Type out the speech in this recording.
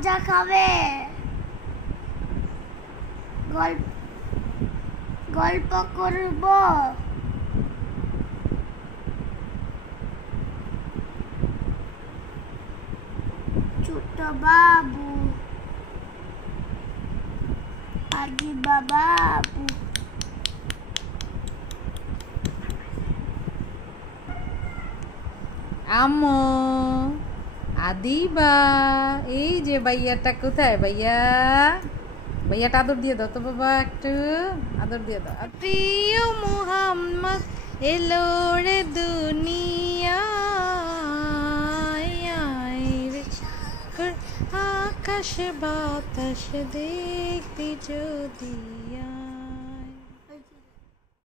মজা খাবে গল্প করব ছোট বাবু আদি বাবু আম্মু আদিবা এই যে ভাইয়াটা কোথায় ভাইয়াটা আদর দিয়ে দাও তো বাবা একটু আদর দিয়ে দাও প্রিয় মুহাম্মদ এলো রে দুনিয়ায় আকাশ বাতাস দেখতে যদি